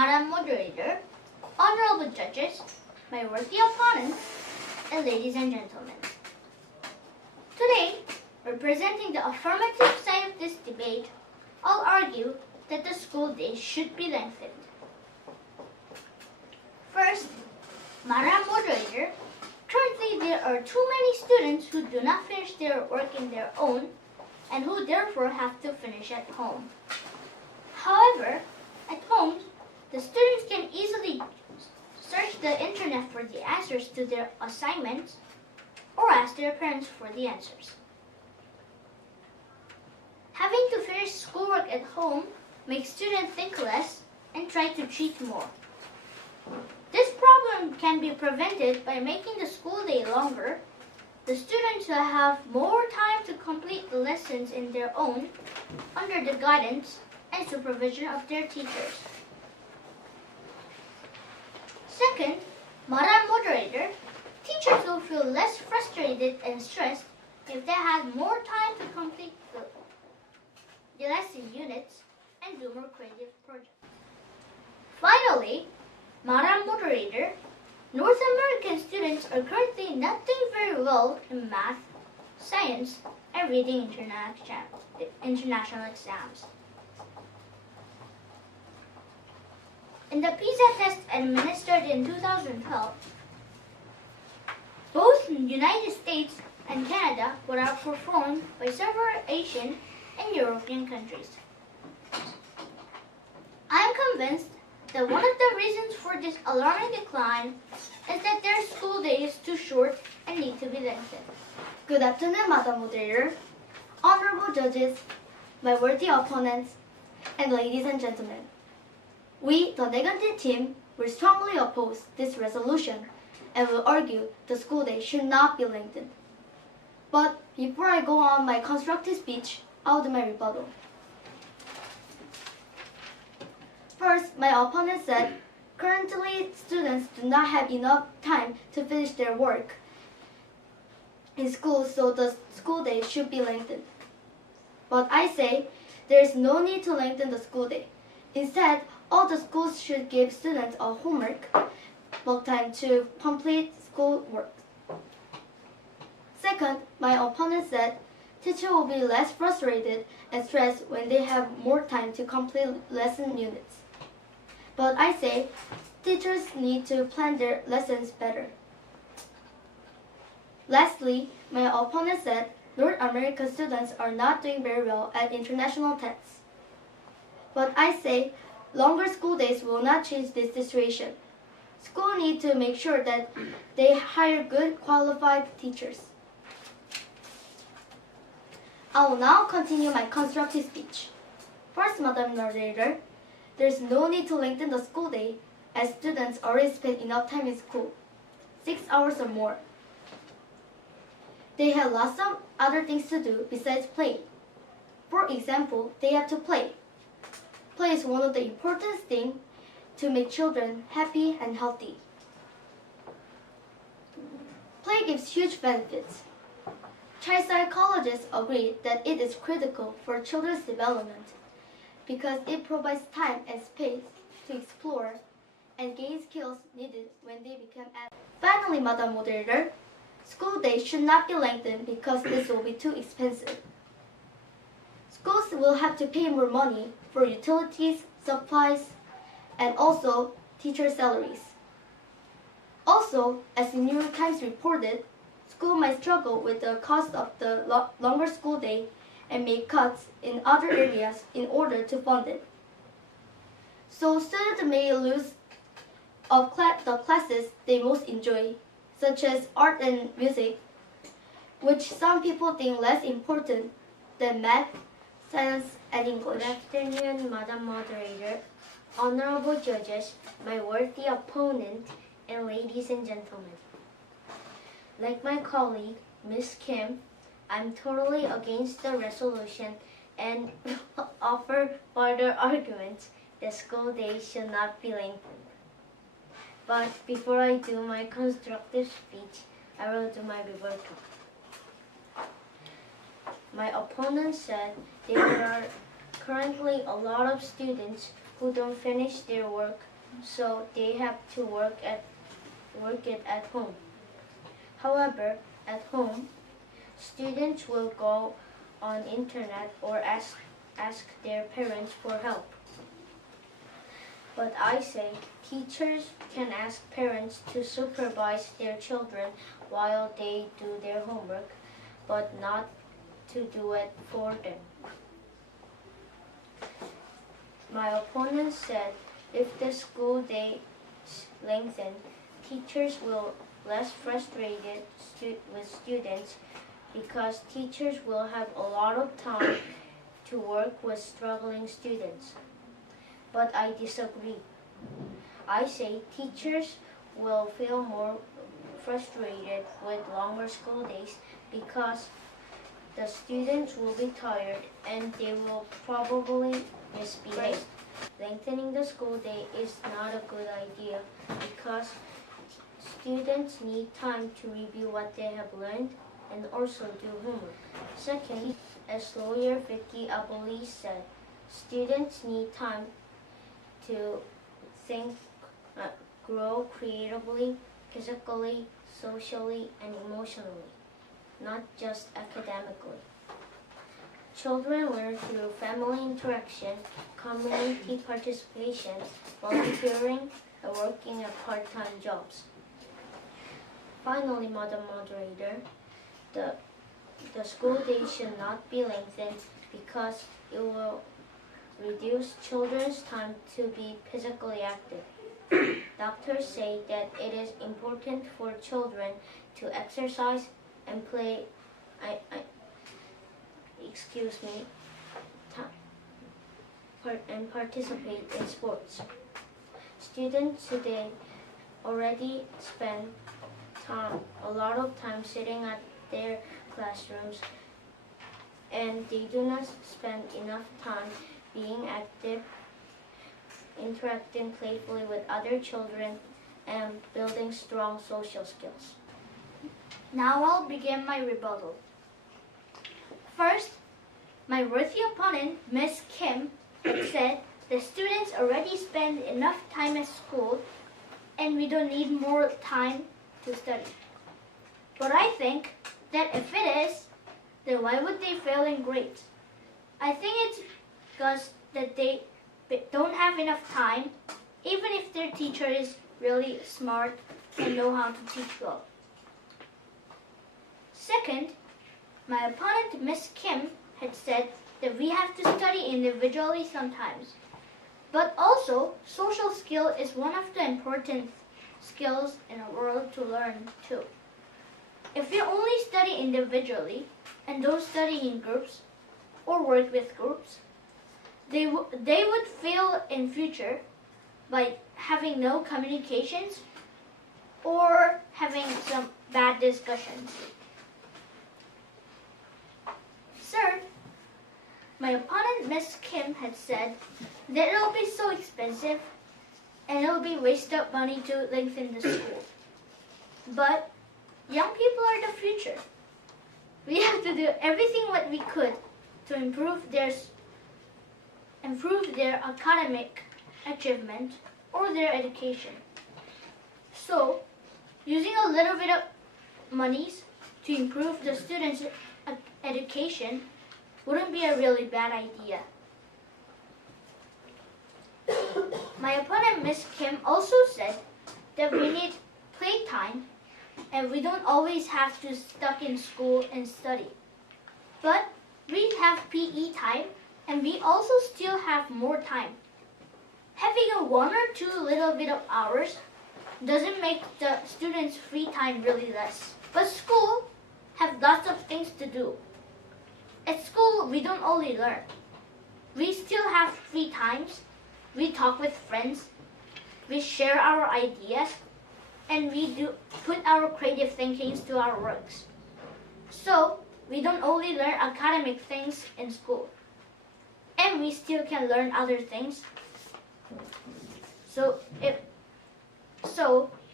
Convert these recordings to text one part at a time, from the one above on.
Madam Moderator, honorable judges, my worthy opponents, and ladies and gentlemen. Today, representing the affirmative side of this debate, I'll argue that the school day should be lengthened. First, Madam Moderator, currently there are too many students who do not finish their work in their own and who therefore have to finish at home. However, at home, the students can easily search the internet for the answers to their assignments or ask their parents for the answers. Having to finish schoolwork at home makes students think less and try to cheat more. This problem can be prevented by making the school day longer. The students will have more time to complete the lessons in their own under the guidance and supervision of their teachers. Second, Madam Moderator, teachers will feel less frustrated and stressed if they have more time to complete the lesson units and do more creative projects. Finally, Madam Moderator, North American students are currently not doing very well in math, science, and reading international exams. In the PISA test administered in 2012, both the United States and Canada were outperformed by several Asian and European countries. I am convinced that one of the reasons for this alarming decline is that their school day is too short and need to be lengthened. Good afternoon, Madam Moderator, honorable judges, my worthy opponents, and ladies and gentlemen. We, the negative team, will strongly oppose this resolution and will argue the school day should not be lengthened. But before I go on my constructive speech, I'll do my rebuttal. First, my opponent said, currently students do not have enough time to finish their work in school, so the school day should be lengthened. But I say, there is no need to lengthen the school day. Instead, all the schools should give students a homework block time to complete school work. Second, my opponent said teachers will be less frustrated and stressed when they have more time to complete lesson units. But I say teachers need to plan their lessons better. Lastly, my opponent said North American students are not doing very well at international tests. But I say longer school days will not change this situation. Schools need to make sure that they hire good, qualified teachers. I will now continue my constructive speech. First, Madam Moderator, there is no need to lengthen the school day as students already spend enough time in school, 6 hours or more. They have lots of other things to do besides play. For example, they have to play. Play is one of the important things to make children happy and healthy. Play gives huge benefits. Child psychologists agree that it is critical for children's development because it provides time and space to explore and gain skills needed when they become adults. Finally, Madam Moderator, school days should not be lengthened because this will be too expensive. Schools will have to pay more money for utilities, supplies, and also teacher salaries. Also, as the New York Times reported, schools might struggle with the cost of the longer school day and make cuts in other areas in order to fund it. So students may lose of the classes they most enjoy, such as art and music, which some people think less important than math, science, and English. Good afternoon, Madam Moderator, honorable judges, my worthy opponent, and ladies and gentlemen. Like my colleague, Ms. Kim, I'm totally against the resolution and offer further arguments that school days should not be lengthened. But before I do my constructive speech, I will do my rebuttal. My opponent said there are currently a lot of students who don't finish their work, so they have to work it at home. However, at home, students will go on internet or ask their parents for help. But I say teachers can ask parents to supervise their children while they do their homework, but not to do it for them. My opponent said if the school days lengthen, teachers will less frustrated with students because teachers will have a lot of time to work with struggling students. But I disagree. I say teachers will feel more frustrated with longer school days because the students will be tired and they will probably misbehave. Lengthening the school day is not a good idea because students need time to review what they have learned and also do homework. Second, as lawyer Vicky Aboli said, students need time to think, grow creatively, physically, socially, and emotionally, not just academically. Children learn through family interaction, community participation, volunteering, and working at part-time jobs. Finally, Madam Moderator, the school day should not be lengthened because it will reduce children's time to be physically active. Doctors say that it is important for children to exercise and play, and participate in sports. Students today already spend a lot of time sitting at their classrooms, and they do not spend enough time being active, interacting playfully with other children, and building strong social skills. Now I'll begin my rebuttal. First, my worthy opponent, Ms. Kim, had said the students already spend enough time at school and we don't need more time to study. But I think that if it is, then why would they fail in grades? I think it's because that they don't have enough time, even if their teacher is really smart and know how to teach well. Second, my opponent, Ms. Kim, had said that we have to study individually sometimes. But also, social skill is one of the important skills in the world to learn too. If we only study individually and don't study in groups or work with groups, they would fail in future by having no communications or having some bad discussions. Third, my opponent, Ms. Kim, had said that it'll be so expensive and it'll be wasted money to lengthen the school. But young people are the future. We have to do everything what we could to improve their academic achievement or their education. So, using a little bit of monies to improve the students' education wouldn't be a really bad idea. My opponent, Ms. Kim, also said that we need playtime and we don't always have to stuck in school and study. But we have PE time and we also still have more time. Having a 1 or 2 little bit of hours doesn't make the students' free time really less. But school have lots of things to do. At school, we don't only learn. We still have free times. We talk with friends. We share our ideas. And we do put our creative thinkings to our works. So, we don't only learn academic things in school. And we still can learn other things. So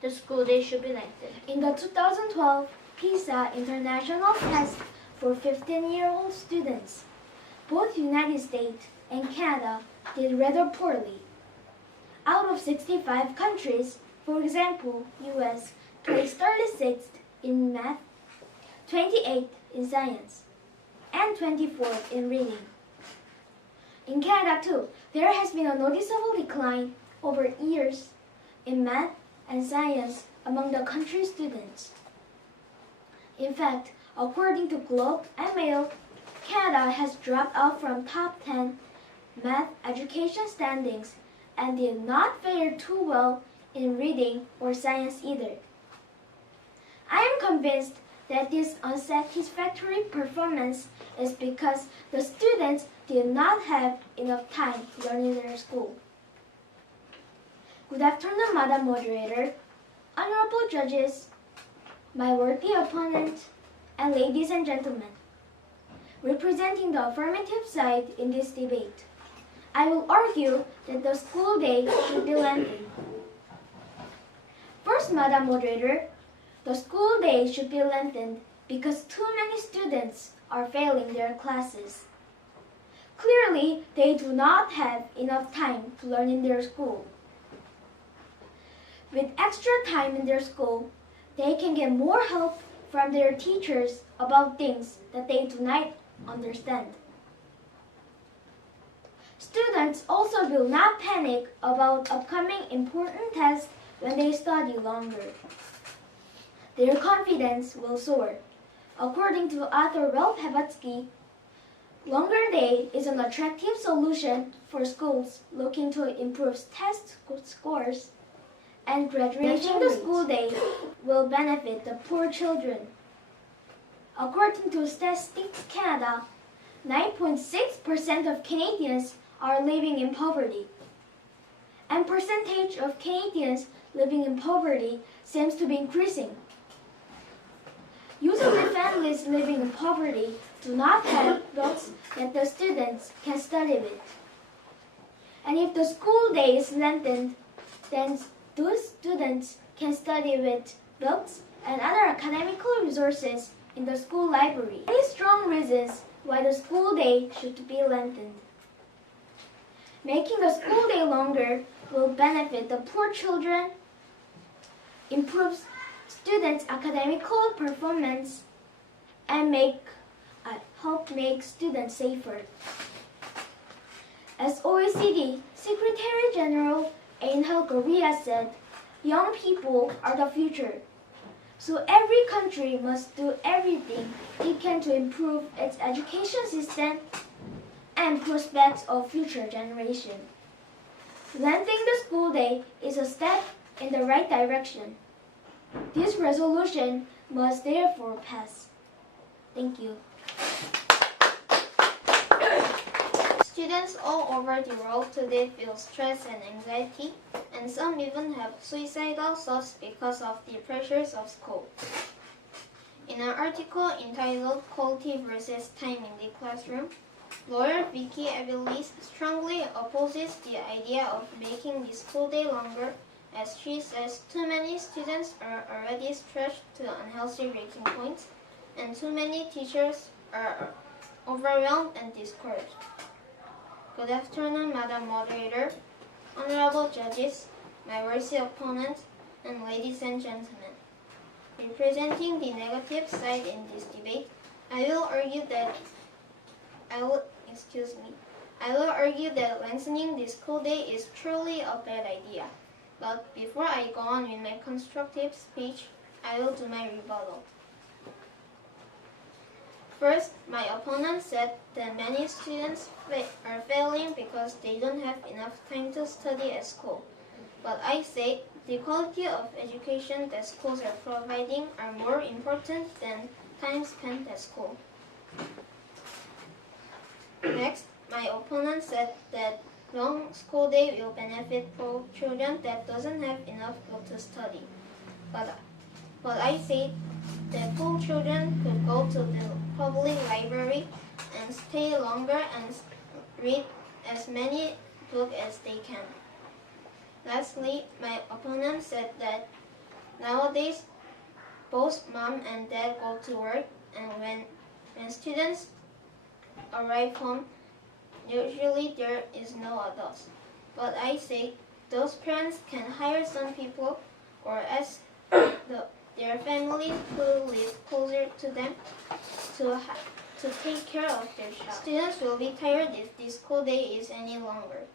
the school day should be lengthened. In the 2012 PISA International Test for 15-year-old students, both United States and Canada did rather poorly. Out of 65 countries, for example, US placed 36th in math, 28th in science, and 24th in reading. In Canada too, there has been a noticeable decline over years in math and science among the country's students. In fact, according to Globe and Mail, Canada has dropped out from top 10 math education standings and did not fare too well in reading or science either. I am convinced that this unsatisfactory performance is because the students did not have enough time learning their school. Good afternoon, Madam Moderator, honorable judges, my worthy opponent, and ladies and gentlemen. Representing the affirmative side in this debate, I will argue that the school day should be lengthened. First, Madam Moderator, the school day should be lengthened because too many students are failing their classes. Clearly, they do not have enough time to learn in their school. With extra time in their school, they can get more help from their teachers about things that they do not understand. Students also will not panic about upcoming important tests when they study longer. Their confidence will soar. According to author Ralph Havatsky, longer day is an attractive solution for schools looking to improve test scores, and graduating the school day will benefit the poor children. According to Statistics Canada, 9.6% of Canadians are living in poverty, and percentage of Canadians living in poverty seems to be increasing. Usually families living in poverty do not have books that the students can study with. And if the school day is lengthened, then those students can study with books and other academical resources in the school library. Many strong reasons why the school day should be lengthened. Making the school day longer will benefit the poor children, improve students' academical performance, and help make students safer. As OECD Secretary General Angel Gurria said, young people are the future. So every country must do everything it can to improve its education system and prospects of future generation. Lengthening the school day is a step in the right direction. This resolution must therefore pass. Thank you. Students all over the world today feel stress and anxiety, and some even have suicidal thoughts because of the pressures of school. In an article entitled Quality versus Time in the Classroom, lawyer Vicky Evelis strongly opposes the idea of making the school day longer, as she says too many students are already stretched to unhealthy breaking points, and too many teachers are overwhelmed and discouraged. Good afternoon, Madam Moderator, honorable judges, my worthy opponent, and ladies and gentlemen. Representing the negative side in this debate, I will argue that lengthening the school day is truly a bad idea. But before I go on with my constructive speech, I will do my rebuttal. First, my opponent said that many students are failing because they don't have enough time to study at school. But I say the quality of education that schools are providing are more important than time spent at school. Next, my opponent said that long school day will benefit poor children that doesn't have enough book to study. But I say that poor children could go to the public library and stay longer and read as many books as they can. Lastly, my opponent said that nowadays both mom and dad go to work, and when students arrive home, usually there is no adults. But I say Those parents can hire some people or ask their family who live closer to them to take care of their child. Students will be tired if the school day is any longer.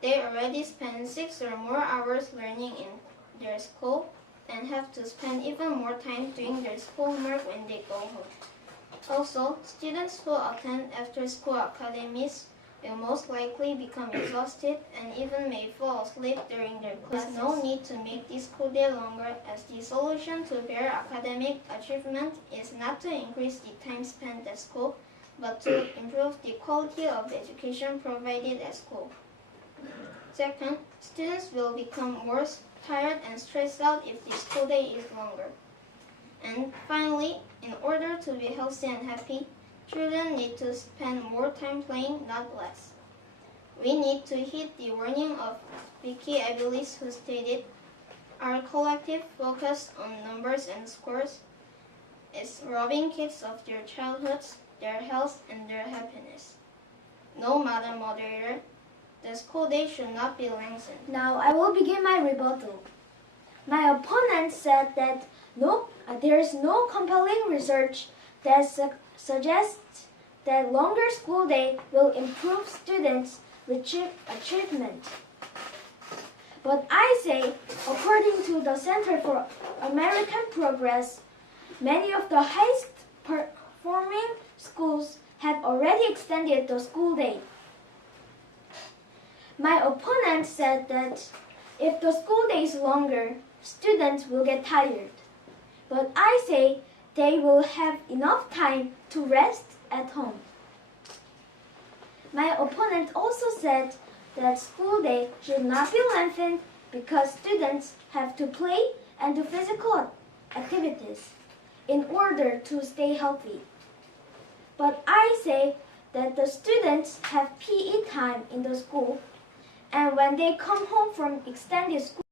They already spend 6 or more hours learning in their school and have to spend even more time doing their schoolwork when they go home. Also, students who attend after-school academies will most likely become exhausted and even may fall asleep during their classes. There's no need to make the school day longer, as the solution to their academic achievement is not to increase the time spent at school, but to improve the quality of education provided at school. Second, students will become more tired and stressed out if the school day is longer. And finally, in order to be healthy and happy, children need to spend more time playing, not less. We need to heed the warning of Vicky Abilis, who stated, "Our collective focus on numbers and scores is robbing kids of their childhoods, their health, and their happiness." No, Madam Moderator, the school day should not be lengthened. Now I will begin my rebuttal. My opponent said that there is no compelling research that suggests that longer school day will improve students' achievement. But I say, according to the Center for American Progress, many of the highest performing schools have already extended the school day. My opponent said that if the school day is longer, students will get tired. But I say they will have enough time to rest at home. My opponent also said that school day should not be lengthened because students have to play and do physical activities in order to stay healthy. But I say that the students have PE time in the school, and when they come home from extended school